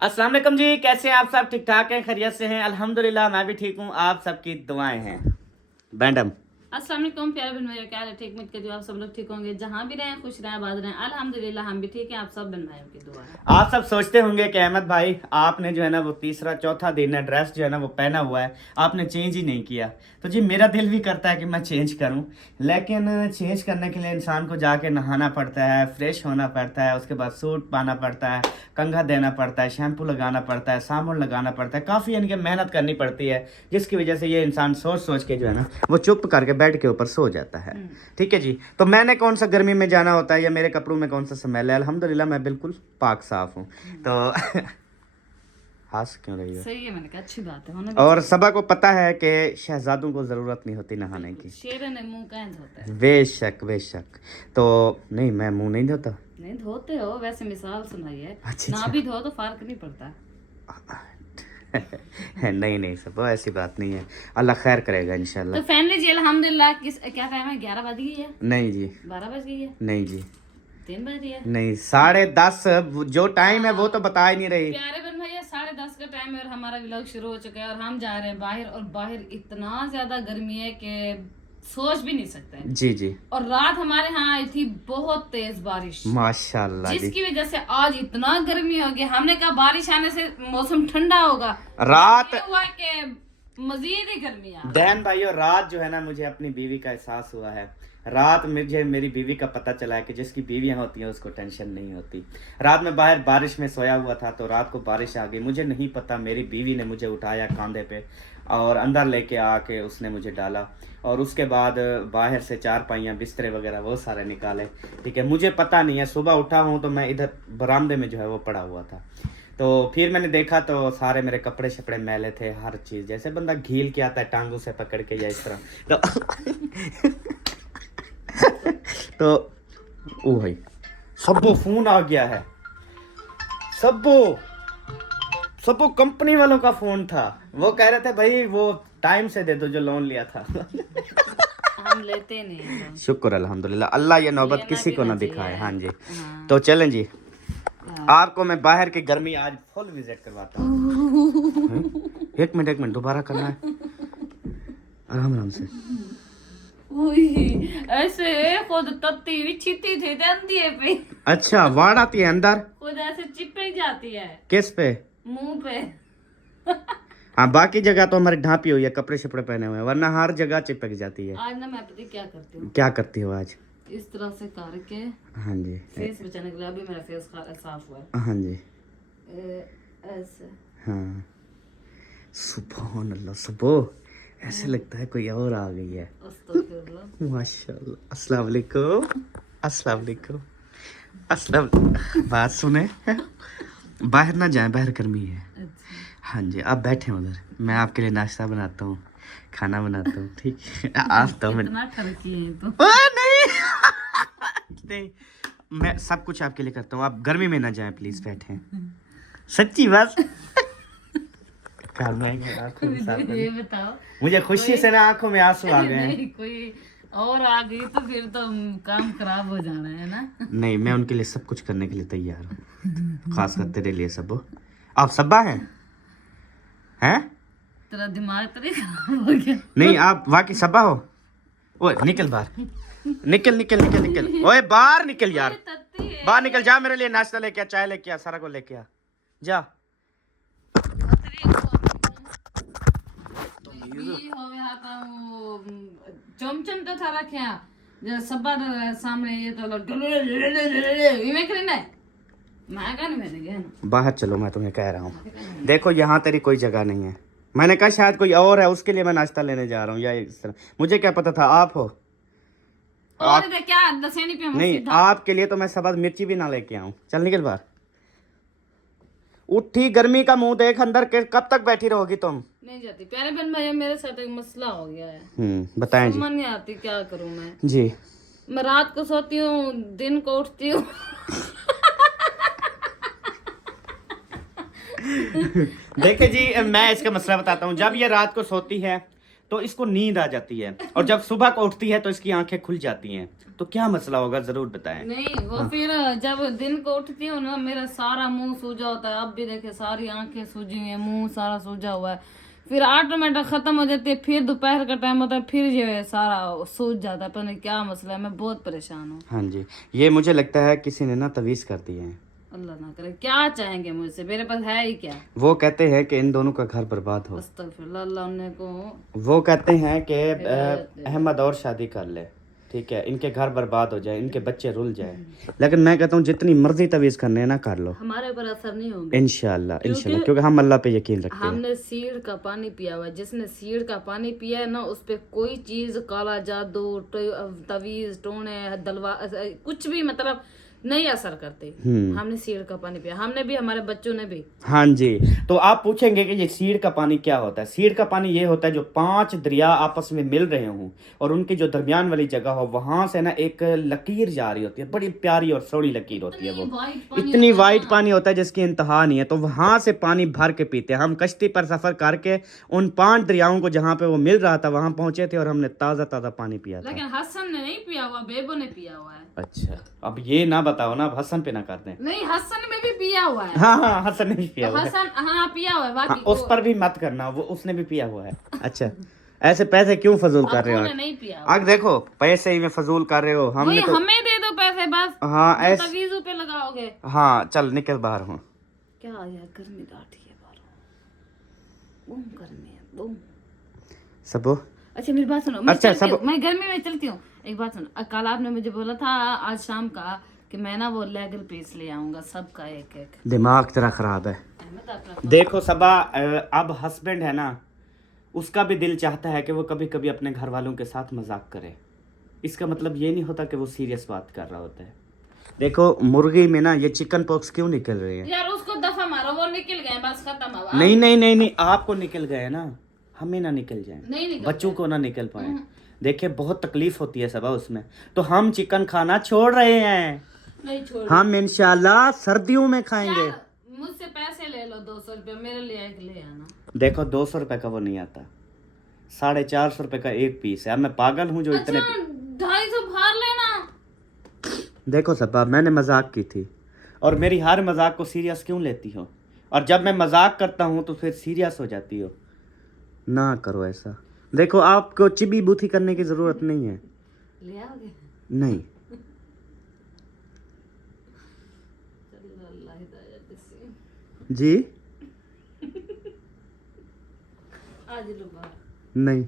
अस्सलाम वालेकुम जी, कैसे हैं आप सब? ठीक ठाक हैं, खैरियत से हैं? अल्हम्दुलिल्लाह मैं भी ठीक हूँ, आप सबकी दुआएं हैं। बैंडम अस्सलाम वालेकुम प्यारे बहन भाइयों, क्या हाल है? ठीक उम्मीद करती हूँ आप सब लोग ठीक होंगे, जहाँ भी रहें खुश रहें आबाद रहें। अल्हम्दुलिल्लाह हम भी ठीक हैं, आप सब बहन भाइयों की दुआ है। आप सब सोचते होंगे कि अहमद भाई आपने जो है ना वो तीसरा चौथा दिन है, ड्रेस जो है ना वो पहना हुआ है, आपने चेंज ही नहीं किया। तो जी मेरा दिल भी करता है कि मैं चेंज करूं, लेकिन चेंज करने के लिए इंसान को जाके नहाना पड़ता है, फ्रेश होना पड़ता है, उसके बाद सूट पाना पड़ता है, कंघा देना पड़ता है, शैम्पू लगाना पड़ता है, साबुन लगाना पड़ता है, काफ़ी यानी कि मेहनत करनी पड़ती है, जिसकी वजह से ये इंसान सोच सोच के जो है ना वो चुप करके बेड के ऊपर सो जाता है। ठीक है जी। तो मैंने कौन सा गर्मी में जाना होता है या मेरे कपड़ों में कौन सा स्मेल है? अल्हम्दुलिल्लाह मैं बिल्कुल पाक साफ हूँ। तो हंस क्यों रही हो? सही है, मैंने कहा अच्छी बात है होना भी और चाहिए। सबा को पता है कि शहजादों को ज़रूरत नहीं होती नहाने की। शेर ने मुंह कहाँ धोता है? बेशक बेशक। तो नहीं, मैं मुंह नहीं धोता। नहीं धोते हो, वैसे मिसाल सुनाई है। अच्छा, ना अच्छा। भी धो तो फर्क नहीं पड़ता। नहीं नहीं, सब ऐसी बात नहीं है, अल्लाह खैर करेगा तो इंशाल्लाह। फैमिली जी अल्हम्दुलिल्लाह, किस क्या टाइम है? 11 बज गई है? नहीं जी, 12 बज गई है? नहीं जी, 3 बज रही है? नहीं, 10:30 जो टाइम है वो तो बता ही नहीं रही। प्यारे बहन भैया 10:30 का टाइम है और हमारा व्लॉग शुरू हो चुका है और हम जा रहे हैं बाहर, और बाहर इतना ज्यादा गर्मी है कि सोच भी नहीं सकते हैं। जी जी, और रात हमारे यहाँ आई थी बहुत तेज बारिश, माशाल्लाह जी। जिसकी वजह से आज इतना गर्मी हो गया। हमने कहा बारिश आने से मौसम ठंडा होगा, रात ये हुआ कि मजीद ही गर्मी आ गई। बहन भाइयों, रात जो है ना मुझे अपनी बीवी का एहसास हुआ है। रात मुझे मेरी बीवी का पता चला है कि जिसकी बीवियां होती हैं उसको टेंशन नहीं होती। रात में बाहर बारिश में सोया हुआ था तो रात को बारिश आ गई, मुझे नहीं पता, मेरी बीवी ने मुझे उठाया कंधे पे और अंदर लेके आके उसने मुझे डाला, और उसके बाद बाहर से चारपाइयाँ बिस्तरे वगैरह वो सारे निकाले। ठीक है, मुझे पता नहीं है, सुबह उठा हूँ तो मैं इधर बरामदे में जो है वो पड़ा हुआ था। तो फिर मैंने देखा तो सारे मेरे कपड़े शपड़े मैले थे, हर चीज़ जैसे बंदा घील के आता है टांगों से पकड़ के या इस तरह। तो ओ भाई, सबो फोन आ गया है। सबो सबो कंपनी वालों का फोन था, वो कह रहे थे भाई वो टाइम से दे दो जो लोन लिया था। हम लेते नहीं हैं। शुक्र अल्हम्दुलिल्लाह, अल्लाह ये नौबत लेना किसी भी को ना ना दिखाए। चाहिए। हाँ जी। हाँ। तो चलें जी, हाँ। आपको मैं बाहर की गर्मी आज फुल विजिट करवाता हूँ। एक मिनट दोबारा करना है, आराम आराम से। उई, ऐसे खुद तत्ती भी छिती थे दंदिए पे, अच्छा, वाड़ आती है अंदर? खुद ऐसे चिपक जाती है किस पे? मुंह पे। हाँ, बाकी जगह तो हमारी ढांपी हुई है, कपड़े शपड़े पहने हुए हैं, वरना हर जगह चिपक जाती है। आज ना मैं पता क्या करती हूँ, क्या करती हो आज? इस तरह से करके हाँ जी, फेस बचाने के लिए। अभी मेरा फेस साफ हुआ है। हाँ जी, ऐसे हाँ। सुभान अल्लाह, सुबह ऐसे लगता है कोई और आ गई है। अस्तगफिरुल्लाह। माशाल्लाह। अस्सलाम वालेकुम, अस्सलाम वालेकुम, अस्सलाम। बात सुने, बाहर ना जाएं, बाहर गर्मी है। अच्छा। हाँ जी, आप बैठे उधर, मैं आपके लिए नाश्ता बनाता हूँ, खाना बनाता हूँ। ठीक है, आप तो मैं इतना ठरकी है तो। नहीं नहीं, मैं सब कुछ आपके लिए करता हूँ, आप गर्मी में ना जाएं प्लीज, बैठें। सच्ची बात। ये बताओ, मुझे खुशी से ना आंखों में आंसू आ गए हैं। नहीं कोई और आ गई तो फिर तो काम खराब हो जाना है ना। नहीं, मैं उनके लिए सब कुछ करने के लिए तैयार हूँ, खासकर तेरे लिए सबो। आप सब्बा हैं? हैं? तेरा दिमाग तो नहीं खराब हो गया? नहीं, आप वाकई सब्बा हो? ओए निकल बाहर, निकल निकल निकल निकल, ओए बाहर निकल यार, तत्ती है। बाहर निकल, जा मेरे लिए नाश्ता लेके आ, चाय लेके आ, सारा को लेके आ, जा। चमचम तो था रखे जो सबर सामने ये तो इमे करना है। मैं कहने मैंने गया ना। बाहर चलो, मैं तुम्हें कह रहा हूँ, देखो यहाँ तेरी कोई जगह नहीं है। मैंने कहा शायद कोई और है, उसके लिए मैं नाश्ता लेने जा रहा हूँ या इस तरह, मुझे क्या पता था आप हो। और इधर क्या दसेनी पे नहीं, सीधा। आपके लिए तो मैं सबज मिर्ची भी ना लेके आऊँ। चल निकल बाहर। उठी, गर्मी का मुंह देख अंदर के, कब तक बैठी रहोगी तुम? नहीं जाती प्यारे बहन भैया, मेरे साथ एक मसला हो गया है। बताएं जी। समझ नहीं आती क्या करूं मैं। जी, मैं रात को सोती हूँ, दिन को उठती हूँ। देखिए जी, मैं इसका मसला बताता हूँ। जब ये रात को सोती है तो इसको नींद आ जाती है, और जब सुबह को उठती है तो इसकी आंखें खुल जाती हैं। तो क्या मसला होगा, जरूर बताएं। नहीं वो फिर जब दिन को उठती हूँ ना, मेरा सारा मुंह सूजा होता है। अब भी देखे सारी आंखें सूजी हुई है, मुंह सारा सूजा हुआ है। फिर ऑटोमेटिक खत्म हो जाती है। फिर दोपहर का टाइम होता है, फिर ये सारा सूज जाता है। पता नहीं क्या मसला है, मैं बहुत परेशान हूँ। हाँ जी, ये मुझे लगता है किसी ने ना तवीज़ कर दिए हैं। अल्लाह ना करे। क्या चाहेंगे मुझसे, मेरे पास है ही क्या। वो कहते हैं कि इन दोनों का घर बर्बाद हो। अस्तगफिरुल्लाह, अल्लाह उन्हें को वो कहते हैं कि अहमद और शादी कर ले, ठीक है, इनके घर बर्बाद हो जाए, इनके बच्चे रुल जाए। लेकिन मैं कहता हूँ जितनी मर्जी तवीज़ करने हैं ना कर लो, हमारे ऊपर असर नहीं होंगे। इंशाल्लाह इंशाल्लाह, क्योंकि हम अल्लाह पे यकीन रखते हैं। हमने सीड़ का पानी पिया हुआ है। जिसने सीड़ का पानी पिया है ना, उस पे कोई चीज, काला जादू, तवीज, टोने, दलवा, कुछ भी मतलब नहीं असर करते। हमने सीड़ का पानी पिया, हमने भी, हमारे बच्चों ने भी। हाँ जी, तो आप पूछेंगे कि ये सीड़ का पानी क्या होता है। सीड़ का पानी ये होता है जो 5 दरिया आपस में मिल रहे हों और उनकी जो दरमियान वाली जगह हो, वहां से ना एक लकीर जा रही होती है, बड़ी प्यारी और सोहनी लकीर होती है। वो इतनी वाइट पानी होता है जिसकी इंतहा नहीं है। तो वहां से पानी भर के पीते हैं हम। कश्ती पर सफर करके उन 5 दरियाओं को जहाँ पे वो मिल रहा था वहां पहुंचे थे और हमने ताज़ा ताज़ा पानी पिया था। लेकिन हसन ने नहीं पिया हुआ, बेबो ने पिया हुआ है। अच्छा, अब ये ना बताओ ना, अब हसन पे ना कर दें। नहीं, हसन में भी पिया हुआ है। हाँ हाँ, हसन ने भी पिया हुआ है। हसन, हाँ पिया हुआ है हाँ, बाकी उस पर भी मत करना, वो उसने भी पिया हुआ है। अच्छा, ऐसे पैसे क्यों फजूल कर रहे हो? उन्होंने नहीं पिया हुआ। आग देखो, पैसे ही में फजूल कर रहे हो। हमने वही तो हमें दे दो पैसे बस। हाँ जो ऐसे, तवीज़ों पे लगाओगे। हाँ चल निकल बाहर हूँ। क्या यार, गर्मी डांटी है बाहर, बूम गर्मी है, बूम। सबो अच्छा मेरी बात सुनो, मैं अच्छा, चलती हूँ, मैं गर्मी में चलती हूँ। एक बात सुनो, कल आपने मुझे बोला था आज शाम का कि मैं ना वो लेगल पीस ले आऊंगा, सबका एक एक। दिमाग तेरा खराब है। अहमद अपना देखो सबा, अब हस्बैंड है ना, उसका भी दिल चाहता है कि वो कभी कभी अपने घर वालों के साथ मजाक करे। इसका मतलब ये नहीं होता कि वो सीरियस बात कर रहा होता है। देखो मुर्गी में ना ये चिकन पॉक्स क्यों निकल रही है? यार उसको दफा मारो, वो निकल गए, बस खत्म हुआ। नहीं नहीं नहीं नहीं, आपको निकल गए ना, हमें ना निकल जाए, नहीं निकल बच्चों को ना निकल पाए। देखिए बहुत तकलीफ होती है सबा उसमें, तो हम चिकन खाना छोड़ रहे हैं। नहीं छोड़। हम इंशाल्लाह सर्दियों में खाएंगे। यार, मुझसे पैसे ले लो 200 रुपये, मेरे लिए एक ले आना। देखो 200 रुपए का वो नहीं आता, 450 रुपए का एक पीस है। अब मैं पागल हूँ जो इतने 250 भार लेना। देखो सबा, मैंने मजाक की थी और मेरी हर मजाक को सीरियस क्यों लेती हो? और जब मैं मजाक करता हूँ तो फिर सीरियस हो जाती हो। ना करो ऐसा। देखो आपको चिबी बूथी करने की जरूरत नहीं है। ले आओगे? नहीं, चलो अल्लाह हिदायत दे। जी आज लो बाहर। नहीं,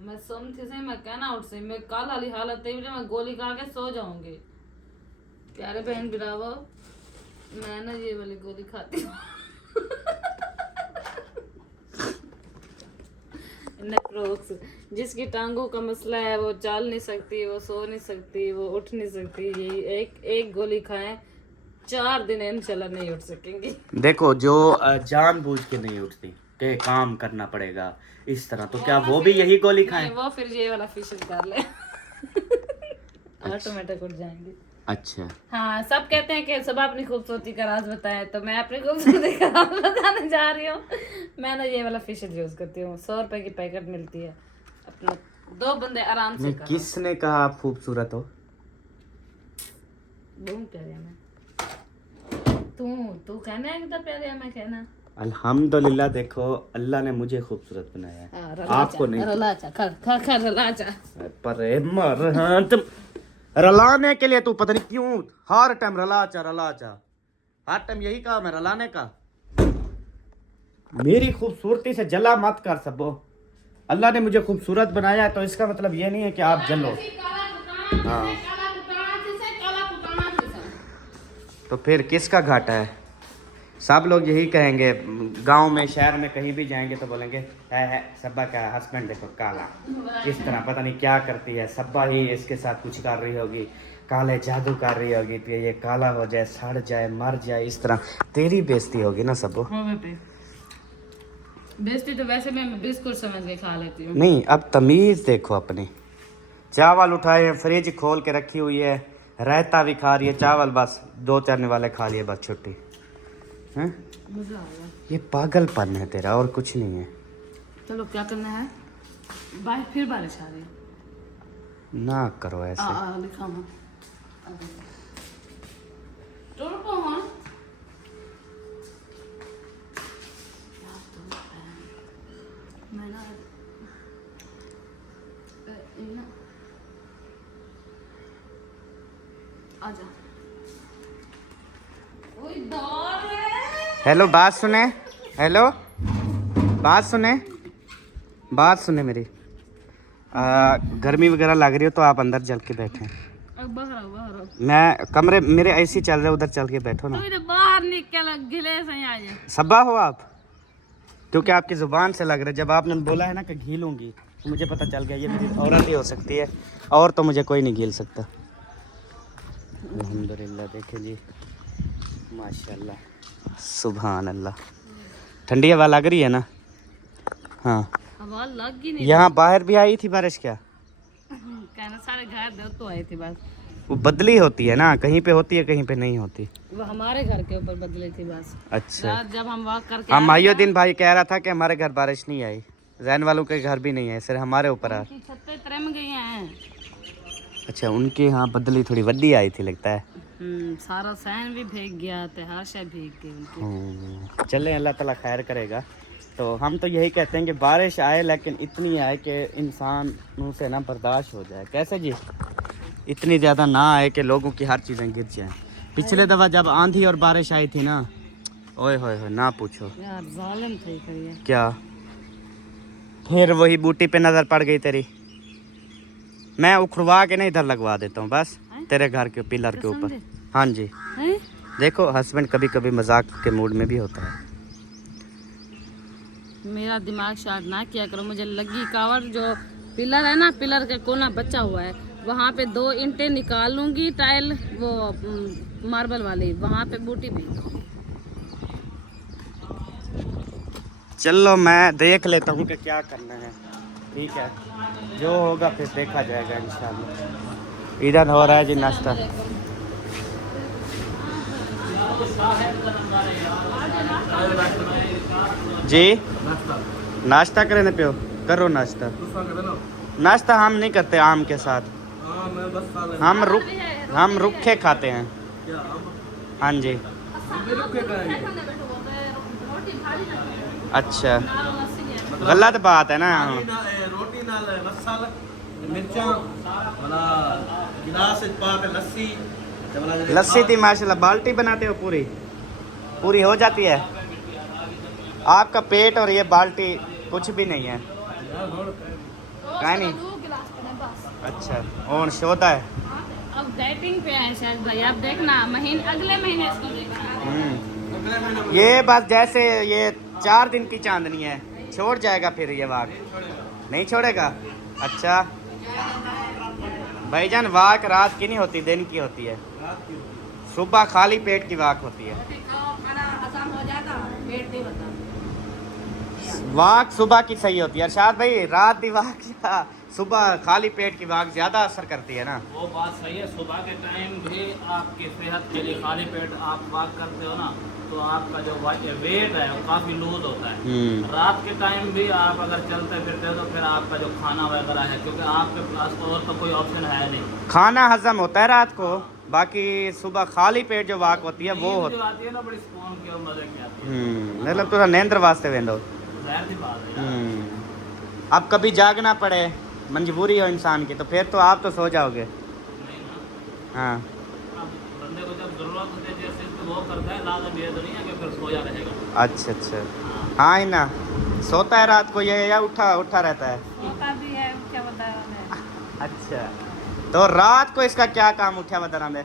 मैं सोमती से, मैं कहना उठ से, मैं कल वाली हालत है, मैं गोली खा के सो जाऊंगी। प्यारे बहन बिरावो, मैं ना ये वाली गोली खाती हूँ। नेक्रोक्स, जिसकी टांगों का मसला है, वो चल नहीं सकती, वो सो नहीं सकती, वो उठ नहीं सकती, ये एक गोली खाएं 4 दिन इंशाल्लाह नहीं उठ सकेंगी। देखो जो जानबूझ के नहीं उठती कि काम करना पड़ेगा इस तरह, तो क्या वो भी यही गोली खाएं? नहीं, वो फिर ये वाला फिशर कर ले। ऑटोमेटिक उठ जाएंगे। अच्छा, हाँ, सब कहते हैं कि सब अपनी खूबसूरती का राज बताएं, तो मैं अपनी खूबसूरती का राज बताने जा रही हूँ। मैं ना ये वाला फिशर यूज करती हूँ, 100 रुपए की पैकेट मिलती है, अपना 2 बंदे आराम से करो। किसने कहा आप खूबसूरत हो? बहुत प्यारी है मैं। तू कहना है कि प्यारी है, मैं कहना। अल्हम्दुलिल्लाह, देखो अल्लाह ने मुझे खूबसूरत बनाया है, आपको नहीं। रलाचा खर रलाचा। पर मर, हाँ तुम रलाने के लिए तू पता नहीं क्यों हर टाइम रलाचा रलाचा, हर टाइम यही काम है रलाने का। मेरी खूबसूरती से जला मत कर सबो। अल्लाह ने मुझे खूबसूरत बनाया है, तो इसका मतलब ये नहीं है कि आप जलो। हाँ, तो फिर किसका घाटा है? सब लोग यही कहेंगे, गांव में शहर में कहीं भी जाएंगे तो बोलेंगे है सब्बा का हस्बैंड देखो काला, इस तरह पता नहीं क्या करती है, सब्बा ही इसके साथ कुछ कर रही होगी, काले जादू कर रही होगी कि ये काला हो जाए, सड़ जाए, मर जाए, इस तरह तेरी बेइज्जती होगी ना सबो। बेइज्जती तो वैसे मैं बिस्कुट समझ के खा लेती हूँ। नहीं, अब तमीज़ देखो अपनी। चावल उठाए, फ्रिज खोल के रखी हुई है, रायता भी खा रही है, चावल बस 2 चरने वाले खा लिए, बस छुट्टी है। मजा आ गया। ये पागलपन है तेरा, और कुछ नहीं है। चलो क्या करना है, फिर बारिश आ रही है। ना करो ऐसे। लिखा हूँ टोरपो हाँ मैं ना आजा ओए दौड़ हेलो बात सुने, हेलो बात सुने, बात सुने मेरी। गर्मी वगैरह लग रही हो तो आप अंदर चल के बैठे। बाहर मैं कमरे मेरे ऐसे चल रहे, उधर चल के बैठो ना। तो बाहर निकल गिले से आ जाए। सब्बा हो आप, क्योंकि आपकी ज़ुबान से लग रहा है। जब आपने बोला है ना कि घीलूंगी तो मुझे पता चल गया ये मेरी औरत ही हो सकती है, और तो मुझे कोई नहीं घील सकता। अल्हम्दुलिल्लाह देखे जी, माशाल्लाह सुभान अल्लाह। ठंडी हवा लग रही है ना? हाँ हवा लग ही नहीं। यहाँ बाहर भी आई थी बारिश क्या? कहना सारे घर दे तो आई थी बस। वो बदली होती है ना, कहीं पे होती है कहीं पे नहीं होती। वो हमारे घर के ऊपर बदली थी बस। अच्छा, रात जब हम वॉक करके हाँ आए माहियुद्दीन भाई कह रहा था कि हमारे घर बारिश नहीं आई, जैन वालों के घर भी नहीं है, सिर्फ हमारे ऊपर आ। उनकी छत पे त्रम गई हैं। अच्छा, उनके यहाँ बदली थोड़ी वड्डी आई थी लगता है। सारा सहन भी भीग गया, तहाशा भीग गई उनकी। चले अल्लाह ताला खैर करेगा। तो हम तो यही कहते हैं कि बारिश आए, लेकिन इतनी आए कि इंसानों से ना बर्दाश्त हो जाए। कैसे जी? इतनी ज़्यादा ना आए कि लोगों की हर चीज़ें गिर जाएं। पिछले दफ़ा जब आंधी और बारिश आई थी ना, ओए होए होए ना पूछो यार जालिम थी करिए। क्या। फिर वही बूटी पे नज़र पड़ गई तेरी, मैं उखड़वा के ना इधर लगवा देता हूँ बस, तेरे घर के पिलर के ऊपर। हाँ जी, हैं? देखो हस्बैंड कभी कभी मजाक के मूड में भी होता है। मेरा दिमाग शार्ट ना किया करो। मुझे लगी कावड़ जो पिलर है ना, पिलर का कोना बचा हुआ है, वहाँ पे 2 ईंटें निकाल लूंगी, टाइल वो मार्बल वाली, वहाँ पे बूटी भी। चलो मैं देख लेता हूँ कि क्या करना है। ठीक है, जो होगा फिर देखा जाएगा इंशाल्लाह। इधर हो रहा है जी नाश्ता। जी नाश्ता करे पियो, करो नाश्ता। नाश्ता हम नहीं करते आम के साथ, हम रुखे खाते हैं। हाँ जी, अच्छा गलत बात है ना। रोटी नाल मसाला मिर्चा वाला गिलास पा के लस्सी लस्सी थी माशाल्लाह। बाल्टी बनाते हो पूरी पूरी हो जाती है आपका पेट, और ये बाल्टी कुछ भी नहीं है कहीं नहीं। अच्छा, और शोधा है। अब डाइटिंग पे है शायद भाई, आप देखना अगले महीने इसको देखना। ये बस जैसे ये 4 दिन की चांदनी है, छोड़ जाएगा फिर ये वाक, नहीं छोड़ेगा। अच्छा भाईजान, वाक रात की नहीं होती, दिन की होती है। सुबह खाली पेट की वाक होती है। वाक सुबह की सही होती है अरशाद भाई, रात की वाक या सुबह खाली पेट की वाक ज़्यादा असर करती है ना। वो बात सही है, सुबह के टाइम भी आपकी सेहत के लिए खाली पेट आप वॉक करते हो ना, तो आपका जो वेट है वो काफ़ी लूज होता है। रात के टाइम भी आप अगर चलते फिरते हो तो फिर आपका जो खाना वगैरह है, क्योंकि आपके पास और तो कोई ऑप्शन है नहीं, खाना हजम होता है रात को, बाकी सुबह खाली पेट जो वाक होती है वो जो आती है ना बड़ी सुकून की और मजे की आती है। मतलब तुरा नींद वास्ते वेंदो। जाहिर सी बात है। अब कभी जागना पड़े, मजबूरी हो इंसान की, तो फिर तो आप तो सो जाओगे। नहीं ना, हाँ अब बंदे को जब जरूरत होती है जैसे वो करता है, लाजम ये तो नहीं है कि फिर सोया रहेगा। अच्छा हाँ ही ना, सोता है रात को ये या उठा रहता है? सोता भी है, क्या बताया। अच्छा, तो रात को इसका क्या काम उठा बता में?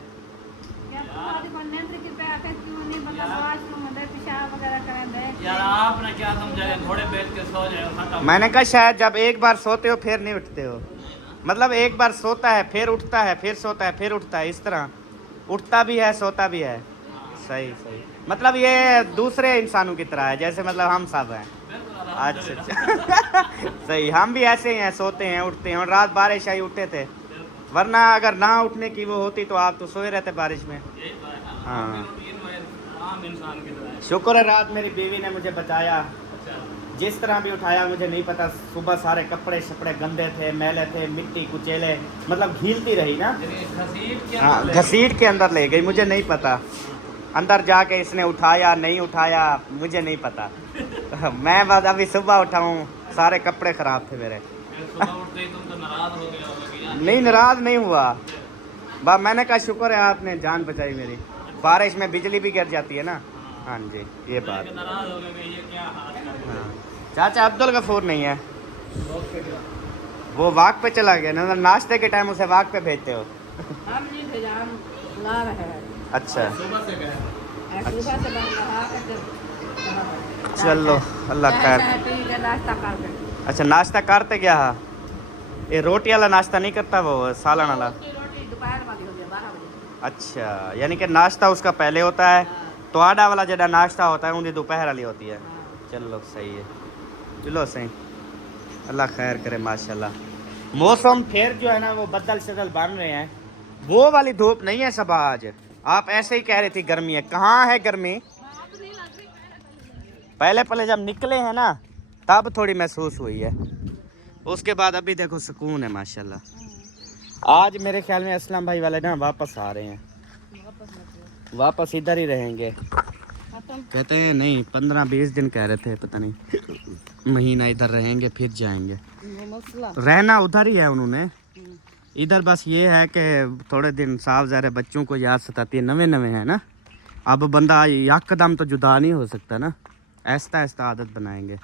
यार आपने क्या समझाया, घोड़े बेच के सो जाए खत्म। मैंने कहा शायद जब एक बार सोते हो फिर नहीं उठते हो, मतलब एक बार सोता है फिर उठता है, फिर सोता है फिर उठता है, इस तरह उठता भी है सोता भी है। सही, मतलब ये दूसरे इंसानों की तरह है, जैसे मतलब हम सब हैं। अच्छा सही, हम भी ऐसे ही हैं, सोते हैं उठते हैं, और रात बारिश आई उठे थे, वरना अगर ना उठने की वो होती तो आप तो सोए रहते बारिश में। हाँ, आम इंसान की तरह है। शुक्र है रात मेरी बीवी ने मुझे बचाया, जिस तरह भी उठाया मुझे नहीं पता, सुबह सारे कपड़े शपड़े गंदे थे, मैले थे, मिट्टी कुचेले, मतलब घीलती रही ना। हाँ, घसीट के अंदर ले गई, मुझे नहीं पता अंदर जाके इसने उठाया नहीं उठाया, मुझे नहीं पता। मैं बाद अभी सुबह उठाऊँ, सारे कपड़े खराब थे मेरे। नहीं, नाराज नहीं हुआ बा, मैंने कहा शुक्र है आपने जान बचाई मेरी, बारिश में बिजली भी गिर जाती है ना। हाँ जी, ये बात। हाँ। चाचा अब्दुल गफूर नहीं है, वो वाक पे चला गया ना, नाश्ते के टाइम उसे वाक पे भेजते हो? हम नहीं भेजा, हम ला रहे हैं। अच्छा, सुबह से गए। सुबह से बन रहा है। चलो अल्लाह खैर। नाश्ता करके। अच्छा, नाश्ता करते क्या? ये रोटी वाला नाश्ता नहीं करता, वो सालन वाला? रोटी दोपहर वाली हो गई 12 बजे। अच्छा, यानी कि नाश्ता उसका पहले होता है, तो आडा वाला जड़ा नाश्ता होता है उनकी दोपहर वाली होती है। चलो सही है, चलो सही, अल्लाह खैर करे माशाल्लाह। मौसम फिर जो है ना वो बदल शदल बन रहे हैं, वो वाली धूप नहीं है सब आज। आप ऐसे ही कह रही थी गर्मी है, कहाँ है गर्मी? पहले पहले जब निकले हैं ना तब थोड़ी महसूस हुई है, उसके बाद अभी देखो सुकून है माशाल्लाह। आज मेरे ख्याल में असलम भाई वाले ना वापस आ रहे हैं, वापस इधर ही रहेंगे। कहते हैं नहीं 15-20 दिन कह रहे थे, पता नहीं महीना इधर रहेंगे फिर जाएंगे। रहना उधर ही है उन्होंने, इधर बस ये है कि थोड़े दिन साफ ज़ाहिर बच्चों को याद सताती है, नवे नवे है ना। अब बंदा यकदम तो जुदा नहीं हो सकता ना, ऐसा ऐसा आदत बनाएंगे,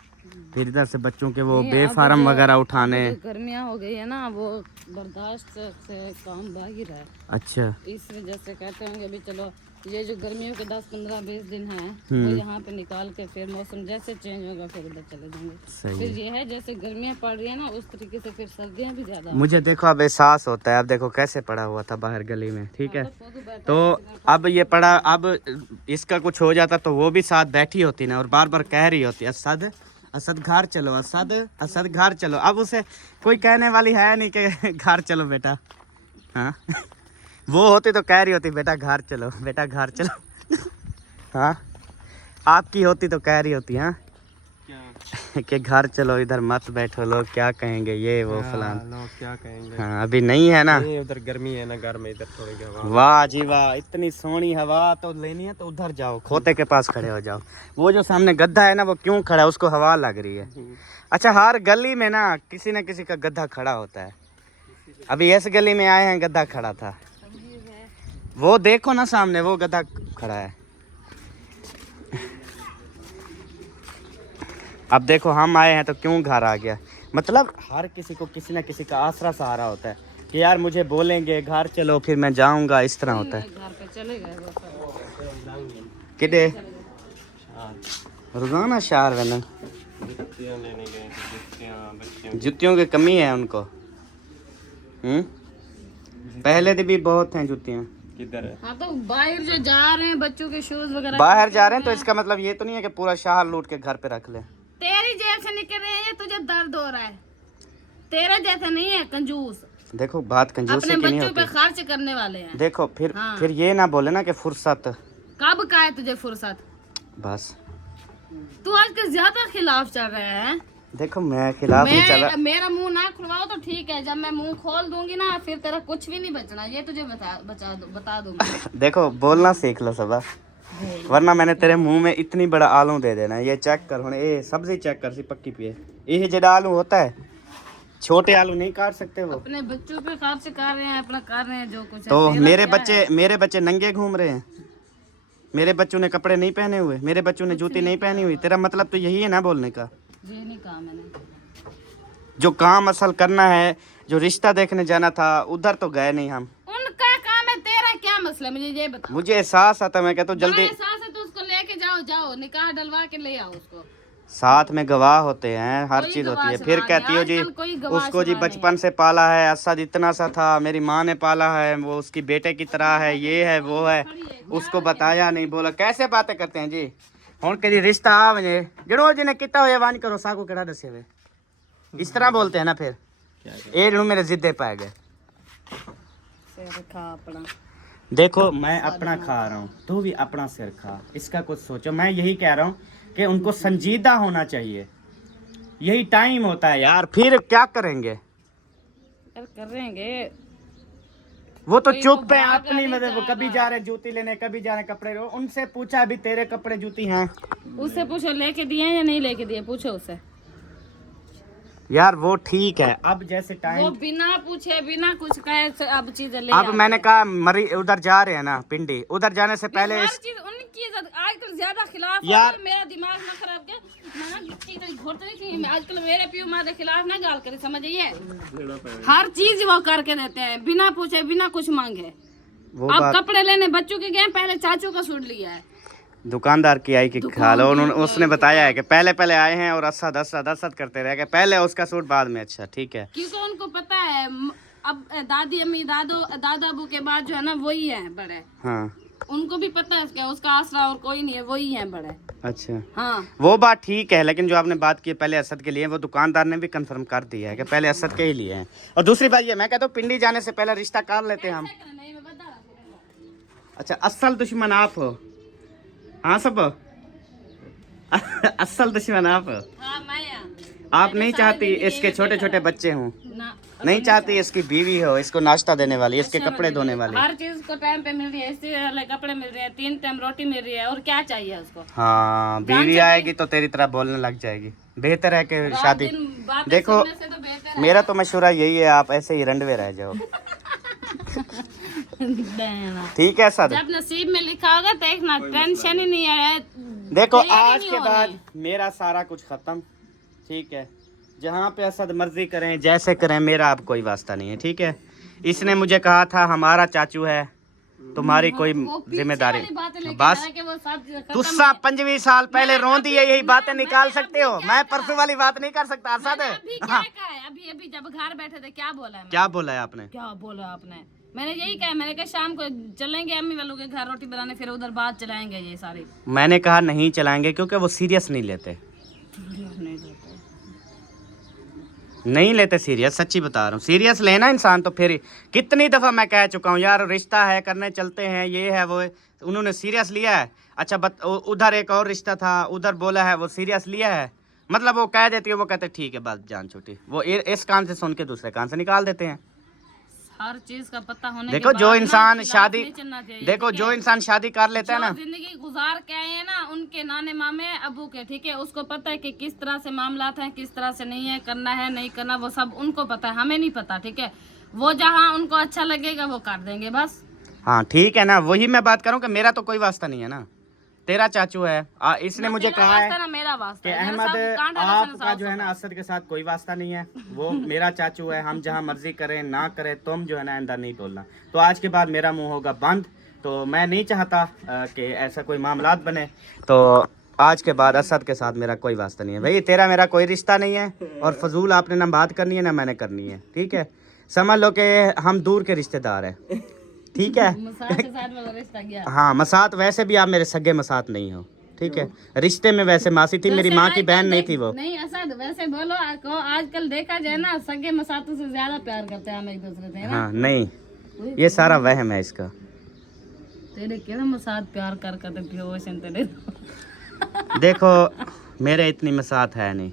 फिर इधर से बच्चों के वो बेफार्म वगैरह उठाने। गर्मियाँ हो गई है ना, वो बर्दाश्त से काम बाहर है। अच्छा, इस वजह से कहते होंगे अभी चलो ये जो गर्मियों के 10-15-20 दिन हैं वो यहाँ पे निकाल के फिर मौसम जैसे चेंज होगा फिर उधर चले जाएंगे। सही फिर ये है जैसे गर्मियाँ पड़ रही है ना उस तरीके से फिर सर्दियाँ भी ज्यादा। मुझे देखो अब एहसास होता है, अब देखो कैसे पड़ा हुआ था बाहर गली में, ठीक है। तो अब ये पड़ा, अब इसका कुछ हो जाता तो वो भी साथ बैठी होती ना और बार बार कह रही होती असद असद घर चलो, असद असद घर चलो। अब उसे कोई कहने वाली है नहीं कि घर चलो बेटा, हाँ वो होती तो कह रही होती बेटा घर चलो, बेटा घर चलो। हाँ, आपकी होती तो कह रही होती हाँ कि घर चलो, इधर मत बैठो, लोग क्या कहेंगे, ये वो फलान। लोग क्या कहेंगे। हाँ, अभी नहीं है ना, नहीं, उधर गर्मी है ना, घर में इधर थोड़ी हवा। वाह जी वाह, इतनी सोहनी हवा तो लेनी है तो उधर जाओ, खोते के पास खड़े हो जाओ। वो जो सामने गड्ढा है ना वो क्यों खड़ा है, उसको हवा लग रही है। अच्छा, हर गली में ना किसी न किसी का गड्ढा खड़ा होता है। अभी इस गली में आए हैं, गड्ढा खड़ा था, वो देखो ना सामने वो गड्ढा खड़ा है। अब देखो हम आए हैं तो क्यों घर आ गया, मतलब हर किसी को किसी ना किसी का आसरा सहारा होता है कि यार मुझे बोलेंगे घर चलो फिर मैं जाऊंगा, इस तरह होता है। घर पे चले गए वो सब। किधे रोजाना शहर में जुतियाँ लेने गए थे, जुतियाँ बच्चे। जुतियों की कमी है उनको। पहले से भी बहुत हैं जुतियाँ। किधर है? हाँ तो बाहर जो जा रहे हैं बच्चों के शूज वगैरह बाहर जा रहे हैं तो इसका मतलब ये तो नहीं है कि पूरा शहर लूट के घर पे रख ले। तेरी जेब से निकल रही है, तुझे दर्द हो रहा है। तेरे जैसे नहीं है कंजूस, देखो बात कंजूसी अपने की नहीं बच्चों पे होती। खर्च करने वाले हैं। देखो फिर हाँ। फिर ये ना बोले ना कि फुर्सत, कब का है तुझे फुर्सत? बस तू आजकल ज्यादा खिलाफ चल रहे हैं। देखो मैं खिलाफ नहीं चला। मेरा मुंह ना खुलवाओ तो ठीक है, जब मैं मुंह खोल दूंगी ना फिर तेरा कुछ भी नहीं बचना, ये तुझे बता दूंगी। देखो बोलना सीख लो सबा, वरना मैंने तेरे मुंह में इतनी बड़ा आलू दे देना। ये चेक कर, ये सब्जी चेक कर सी पक्की पिए, ये जड़ा आलू होता है, छोटे आलू नहीं काट सकते वो। अपने बच्चों पे खर्च कर रहे हैं, अपना कर रहे हैं जो कुछ है। तो तेरा मेरे बच्चे नंगे घूम रहे हैं, मेरे बच्चों ने कपड़े नहीं पहने हुए, मेरे बच्चों ने जूती नहीं पहनी हुई। तेरा मतलब तो यही है ना बोलने का। ये नहीं कहा मैंने। जो काम असल करना है, जो रिश्ता देखने जाना था उधर तो गए नहीं हम। उनका काम है, तेरा क्या मसला मुझे ये बता। मुझे एहसास आता, मैं कहता हूँ जल्दी। एहसास है तो उसको लेके जाओ निकाह डलवा के ले आओ उसको। साथ में गवाह होते हैं, हर कोई चीज होती गवाह है। से फिर बात कहती नहीं, हो जी आजकल कोई गवाह उसको जी से बात बचपन से पाला है, असद इतना सा था, मेरी माँ ने पाला है, वो उसकी बेटे की तरह है, ये है वो है, उसको बताया नहीं, बोला। कैसे बातें करते हैं जी। हुण कभी रिश्ता आ वजे जड़ो जिन्हें किता हो वान करो साकू केड़ा दसे वे, इस तरह बोलते हैं ना। फिर ए जड़ो मेरे जिद्दे पा गए। देखो मैं अपना खा रहा हूँ, तू भी अपना सिर खा, इसका कुछ सोचो। मैं यही कह रहा हूँ कि उनको संजीदा होना चाहिए। यही टाइम होता है यार, फिर क्या करेंगे? करेंगे वो तो कोई चुप वो है भागा अपनी, नहीं मतलब वो कभी जाएगा। जा रहे जूती लेने, कभी जा रहे कपड़े लो। उनसे पूछा अभी तेरे कपड़े जूती हैं? उससे पूछो लेके दिए या नहीं लेके दिए, पूछो उससे। यार वो ठीक है, अब जैसे वो टाइम, बिना पूछे बिना कुछ कहे से अब चीजें ले अब आते मैंने हैं। कहा मरी उधर जा रहे हैं ना पिंडी, उधर जाने से पहले हर चीज उनकी इज्जत आजकल ज्यादा खिलाफ यार- यार मेरा दिमाग ना खराब कर। मैं ना गिट्टी कहीं घोरते नहीं थी, मैं आजकल मेरे पियो माँ के खिलाफ ना गाल करे, समझिए। हर चीज वो करके देते हैं बिना पूछे बिना कुछ मांगे। वो अब बात कपड़े लेने बच्चों के गए, पहले चाचू का सूट लिया है। दुकानदार की आई कि खा लो। उन्होंने दुकानदार उसने बताया है कि पहले आए हैं और असद करते रह गए, पहले उसका सूट बाद में। अच्छा ठीक है, क्योंकि उनको पता है अब दादी अम्मी दादा अबू के बाद जो है ना वही है बड़े। हाँ उनको भी पता है इसका उसका आसरा और कोई नहीं है, वही है बड़े। अच्छा हाँ वो बात ठीक है, लेकिन जो आपने बात की पहले असद के लिए, वो दुकानदार ने भी कंफर्म कर दिया है कि पहले असद के ही लिए हैं। और दूसरी बात ये, मैं कहता हूँ पिंडी जाने से पहले रिश्ता कर लेते हैं हम। नहीं, मैं बता रहा हूँ। अच्छा असल दुश्मन आप हो? हाँ सब असल दुश्मन आप हो? हाँ मैं आप नहीं चाहती इसके छोटे छोटे बच्चे हों? ना नहीं चाहती इसकी बीवी हो, इसको नाश्ता देने वाली, इसके कपड़े धोने वाली? हर चीज को टाइम पे मिल रही है, इससे वाले कपड़े मिल रहे हैं, 3 टाइम रोटी मिल रही है, और क्या चाहिए उसको? हाँ बीवी आएगी तो तेरी तरह बोलने लग जाएगी। बेहतर है कि रात शादी, दिन बातें देखो सुनने से तो बेहतर है। मेरा तो मशवरा यही है, आप ऐसे ही रंडवे रह जाओ। देना। ठीक है सर, जब नसीब में लिखा होगा तो एक ना टेंशन ही नहीं है। देखो देरी आज नहीं के होनी। बाद मेरा सारा कुछ खत्म, ठीक है? जहाँ पे असद मर्जी करें जैसे करें, मेरा अब कोई वास्ता नहीं है, ठीक है? इसने मुझे कहा था हमारा चाचू है, तुम्हारी कोई वो पीछे जिम्मेदारी वाली बातें लेके बस। आ रहा है कि वो सब चीजें खत्म तुस्सा है। 25 साल पहले रोन दी है, यही बातें मैं निकाल अभी सकते हो। क्या मैं कहा? परसों वाली बात नहीं कर सकता असद। मैंने अभी क्या हाँ कहा है? अभी अभी जब घर बैठे थे क्या बोला है मैंने? क्या बोला है आपने? क्या बोला आपने? मैंने यही कहा, मैंने कहा शाम को चलेंगे अम्मी वालों के घर रोटी बनाने, फिर उधर बात चलाएंगे ये सारी। मैंने कहा नहीं चलाएंगे क्योंकि वो सीरियस नहीं लेते, नहीं लेते सीरियस, सच्ची बता रहा हूँ। सीरियस लेना इंसान तो फिर कितनी दफ़ा मैं कह चुका हूँ यार रिश्ता है करने चलते हैं, ये है वो है। उन्होंने सीरियस लिया है। अच्छा उधर एक और रिश्ता था, उधर बोला है वो सीरियस लिया है, मतलब वो कह देती है, वो कहते ठीक है बात जान छूटी, वो इस कान से सुन के दूसरे कान से निकाल देते हैं। हर चीज का पता होने देखो के जो बाद ना इंसान खिलाफ शादी, नहीं चलना चाहिए, देखो ठीक जो है? इंसान शादी कर लेता है जो ना, जिंदगी गुजार के आए हैं ना उनके नाने मामे अबू के, ठीक है, उसको पता है कि किस तरह से मामला है, किस तरह से नहीं है, करना है नहीं करना, वो सब उनको पता है, हमें नहीं पता, ठीक है? वो जहाँ उनको अच्छा लगेगा वो कर देंगे बस। हाँ ठीक है ना, वही मैं बात करूँ कि मेरा तो कोई वास्ता नहीं है ना, तेरा चाचू है। इसने ना मुझे तेरा कहा है वास्ता ना मेरा वास्ता कि है, अहमद सब कांटा लसन आपका साफ जो है ना असद के साथ कोई वास्ता नहीं है, वो मेरा चाचू है, हम जहाँ मर्जी करें ना करें, तुम जो है ना आइंदा नहीं बोलना। तो आज के बाद मेरा मुंह होगा बंद, तो मैं नहीं चाहता कि ऐसा कोई मामलात बने। तो आज के बाद असद के साथ मेरा कोई वास्ता नहीं है भाई, तेरा मेरा कोई रिश्ता नहीं है, और फजूल आपने ना बात करनी है ना मैंने करनी है, ठीक है? समझ लो कि हम दूर के रिश्तेदार हैं, ठीक है? मसाज के साथ वाला रिश्ता गया। हाँ मसात, वैसे भी आप मेरे सगे मसात नहीं हो, ठीक है? रिश्ते में वैसे मासी थी, मेरी माँ की बहन नहीं थी वो। नहीं असद वैसे बोलो आपको, आजकल देखा जाए ना सगे मसातों से ज्यादा प्यार करते हैं हम एक दूसरे से, है ना? हाँ नहीं, ये सारा वहम है इसका। तेरे केड़ा मसात प्यार कर कर बेहोशन तेरे। देखो मेरे इतनी मसात है नहीं,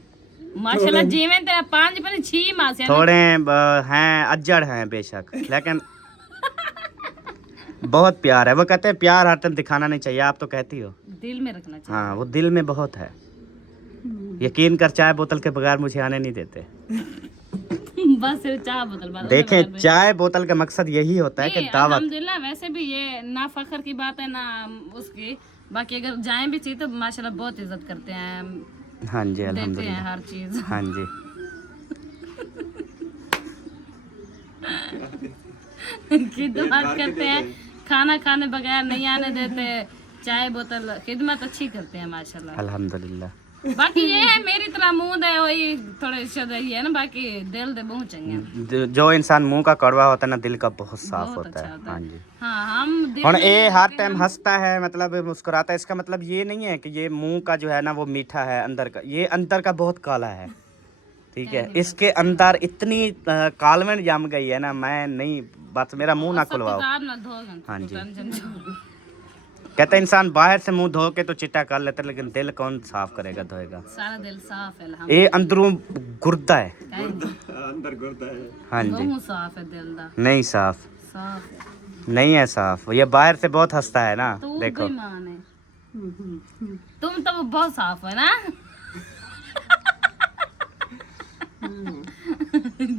माशाल्लाह जीवन तेरा 5 पर 6 मास है ना? थोड़े हैं अज्जड़ हैं बेशक, लेकिन बहुत प्यार है। वो कहते हैं प्यार हर टाइम दिखाना नहीं चाहिए, आप तो कहती हो। दिल में रखना चाहिए। हाँ वो दिल में बहुत है, यकीन कर चाय बोतल के बगैर मुझे आने नहीं देते। बस सिर्फ चाय बोतल बात। देखें चाय बोतल का मकसद यही होता है कि दावत। अल्हम्दुलिल्लाह वैसे भी ये ना फखर की बात है ना उसकी, बाकी अगर जाएं भी चाहिए तो माशाल्लाह बहुत इज्जत करते हैं, हाँ जी देते हैं अल्हम्दुलिल्लाह, हर चीज। हाँ जी। खिदमत करते हैं, खाना खाने बगैर नहीं आने देते, चाय बोतल खिदमत अच्छी करते हैं माशाल्लाह। अल्हम्दुलिल्लाह। बाकी ये है मेरी तरह मुंह दे वही थोड़े शदई है ना, बाकी दिल दे बहुत चंगे। जो इंसान मुंह का कड़वा होता है ना, दिल का बहुत साफ बहुत होता अच्छा है। होता हाँ है। जी। हाँ हम दिल और में ये भी हर होते टाइम हैं। हंसता है, मतलब मुस्कुराता है, इसका मतलब ये नहीं है कि ये मुंह का जो है ना वो मीठा है, अंदर का ये अंदर का बहुत काला है, ठीक है? इसके अंदर इतनी कालवें जम गई है ना, मैं नहीं, बस मेरा मुंह ना सब खुलवाओ। किताब ना धो हाँ जी। टेंशन छोड़। कहते हैं इंसान बाहर से मुंह धो के तो चिट्टा कर लेता है, लेकिन दिल कौन साफ करेगा, धोएगा। सारा दिल साफ है ये अंदरों गुर्दा है। अंदर गुर्दा है। हाँ जी, बहुत साफ है दिल दा, नहीं साफ साफ है नहीं है साफ। ये बाहर से बहुत हंसता है ना, तो वो देखो। बेईमान है। तुम तो बहुत साफ है ना।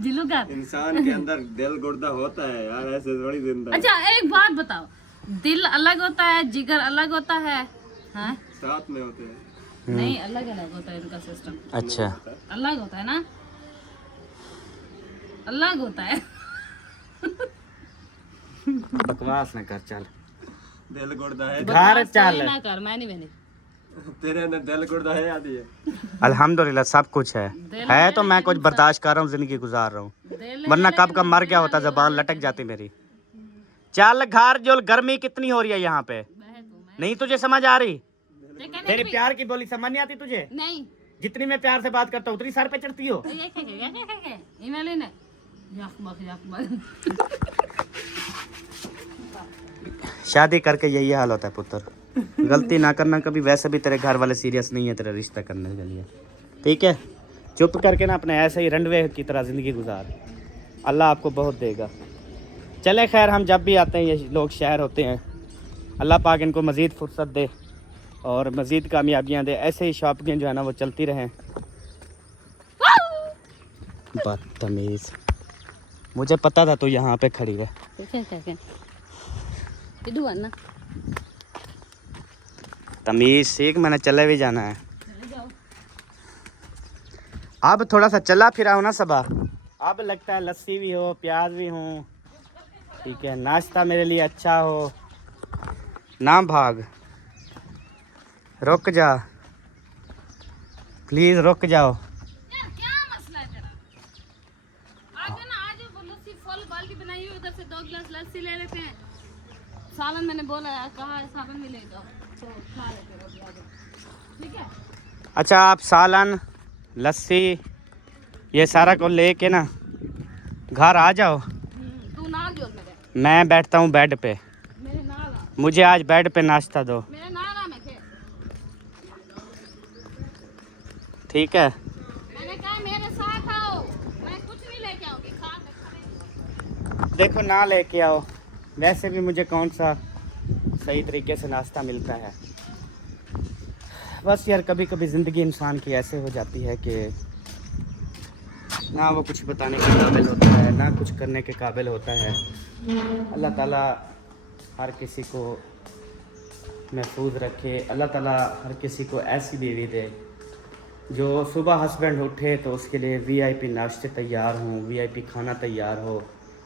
दिलू का। इंसान के अंदर दिल गुर्दा होता है यार, ऐसे थोड़ी जिंदा। अच्छा एक बात बताओ, दिल अलग होता है, जिगर अलग होता है, हाँ? साथ में होते हैं। नहीं, अलग अलग होता है इनका सिस्टम, अच्छा, अलग होता है ना, अलग होता है। बकवास न कर, चल दिल गुर्दा है घर चल। ना कर, मैं नहीं बनी। तेरे अंदर दिल गुर्दा है आदि है। अल्हम्दुलिल्लाह सब कुछ है तो मैं कुछ बर्दाश्त कर रहा हूँ, जिंदगी गुजार रहा हूँ, दिल वरना कब कब मर गया होता, जबान लटक जाती मेरी। चल घर, जो गर्मी कितनी हो रही है यहाँ पे, नहीं तुझे समझ आ रही? तेरी प्यार की बोली समझ नहीं आती तुझे? नहीं, जितनी मैं प्यार से बात करता हूँ उतनी सर पे चढ़ती हो। शादी करके यही हाल होता है पुत्र, गलती ना करना कभी। वैसे भी तेरे घर वाले सीरियस नहीं है तेरा रिश्ता करने के लिए, ठीक है? चुप करके ना अपने ऐसे ही रंडवे की तरह ज़िंदगी गुजार, अल्लाह आपको बहुत देगा। चले खैर, हम जब भी आते हैं ये लोग शहर होते हैं, अल्लाह पाक इनको मज़ीद फुर्सत दे और मज़ीद कामयाबियाँ दे, ऐसे ही शॉपिंग जो है ना वो चलती रहें। बदतमीज़, मुझे पता था तू यहाँ पे खड़ी रहे। तमीज़ सीख, मैंने चले भी जाना है। अब थोड़ा सा चला फिरा हो ना सबा, अब लगता है लस्सी भी हो, प्याज भी हो, ठीक है, नाश्ता मेरे लिए अच्छा हो। ना भाग, रुक जा प्लीज, रुक जाओ। यार क्या मसला है तेरा? आगे ना आज वो लस्सी फुल बाल्टी बनाई हुई, उधर से 2 गिलास लस्सी ले लेते हैं। सालन मैंने बोला है, कहा है सालन मिलेगा तो खा लेते रोटी आगे, ठीक है? अच्छा, आप सालन लस्सी ये सारा को लेके ना घर आ जाओ। तू नाल जोड़ मेरे, मैं बैठता हूँ बेड पे, मेरे नाल आ, मुझे आज बेड पे नाश्ता दो, मेरे नाल आ। मैं थे, ठीक है? मैंने कहा मेरे साथ आओ, मैं कुछ नहीं लेके आऊंगी, खा के देखो ना लेके आओ, वैसे भी मुझे कौन सा सही तरीके से नाश्ता मिलता है। बस यार कभी कभी ज़िंदगी इंसान की ऐसे हो जाती है कि ना वो कुछ बताने के काबिल होता है, ना कुछ करने के काबिल होता है। अल्लाह ताला हर किसी को महफूज रखे, अल्लाह ताला हर किसी को ऐसी बीवी दे जो सुबह हस्बैंड उठे तो उसके लिए वीआईपी नाश्ते तैयार हों, वीआईपी खाना तैयार हो,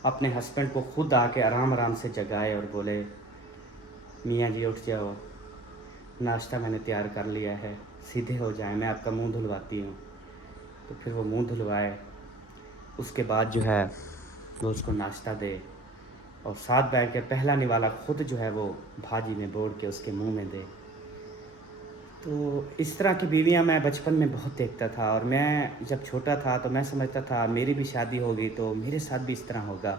अपने हस्बैंड को खुद आके आराम आराम से जगाए और बोले मियाँ जी उठ जाओ, नाश्ता मैंने तैयार कर लिया है, सीधे हो जाए, मैं आपका मुंह धुलवाती हूँ। तो फिर वो मुंह धुलवाए, उसके बाद जो है वो उसको नाश्ता दे और साथ बैठ के पहला निवाला खुद जो है वो भाजी में बोड़ के उसके मुंह में दे। तो इस तरह की बीवियां मैं बचपन में बहुत देखता था और मैं जब छोटा था तो मैं समझता था मेरी भी शादी होगी तो मेरे साथ भी इस तरह होगा।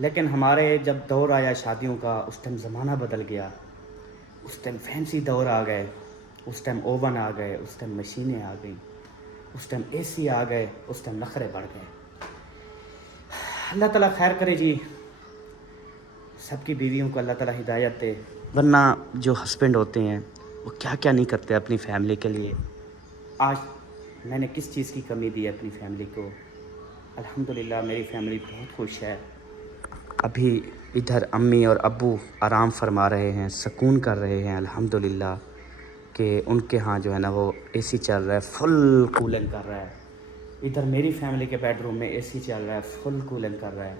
लेकिन हमारे जब दौर आया शादियों का, उस टाइम ज़माना बदल गया, उस टाइम फैंसी दौर आ गए, उस टाइम ओवन आ गए, उस टाइम मशीनें आ गई, उस टाइम एसी आ गए, उस टाइम नखरे बढ़ गए। अल्लाह ताला खैर करे जी, सबकी बीवियों को अल्लाह ताला हिदायत दे, वरना जो हस्बैंड होते हैं वो क्या क्या नहीं करते अपनी फैमिली के लिए। आज मैंने किस चीज़ की कमी दी है अपनी फैमिली को? अल्हम्दुलिल्लाह मेरी फैमिली बहुत खुश है। अभी इधर अम्मी और अब्बू आराम फरमा रहे हैं, सुकून कर रहे हैं अल्हम्दुलिल्लाह कि उनके यहाँ जो है ना वो एसी चल रहा है, फुल कूलिंग कर रहा है। इधर मेरी फैमिली के बेडरूम में एसी चल रहा है, फुल कूलिंग कर रहा है।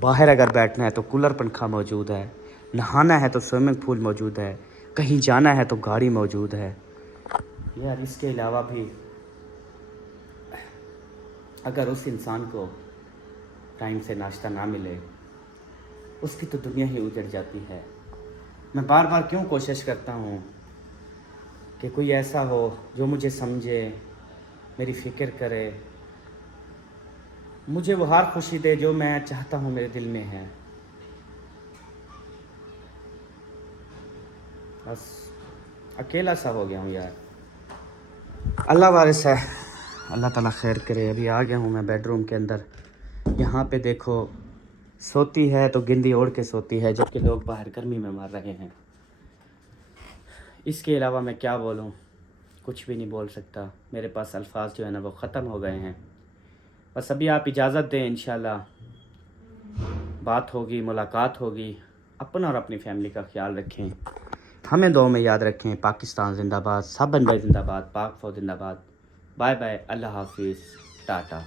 बाहर अगर बैठना है तो कूलर पंखा मौजूद है, नहाना है तो स्विमिंग पूल मौजूद है, कहीं जाना है तो गाड़ी मौजूद है। यार इसके अलावा भी अगर उस इंसान को टाइम से नाश्ता ना मिले, उसकी तो दुनिया ही उजड़ जाती है। मैं बार बार क्यों कोशिश करता हूँ कि कोई ऐसा हो जो मुझे समझे, मेरी फ़िक्र करे, मुझे वो हर खुशी दे जो मैं चाहता हूँ मेरे दिल में है। बस अकेला सा हो गया हूँ यार। अल्लाह वारिस है, अल्लाह ताला खैर करे। अभी आ गया हूँ मैं बेडरूम के अंदर। यहाँ पे देखो सोती है तो गिंदी ओढ़ के सोती है, जबकि लोग बाहर गर्मी में मर रहे हैं। इसके अलावा मैं क्या बोलूँ, कुछ भी नहीं बोल सकता। मेरे पास अल्फाज जो है ना वो ख़त्म हो गए हैं। बस अभी आप इजाज़त दें, इंशाल्लाह बात होगी, मुलाकात होगी। अपना और अपनी फैमिली का ख्याल रखें, हमें दुआ में याद रखें। पाकिस्तान जिंदाबाद, सब बंदे जिंदाबाद, पाक फौज जिंदाबाद। बाय बाय, अल्लाह हाफिज़, टाटा।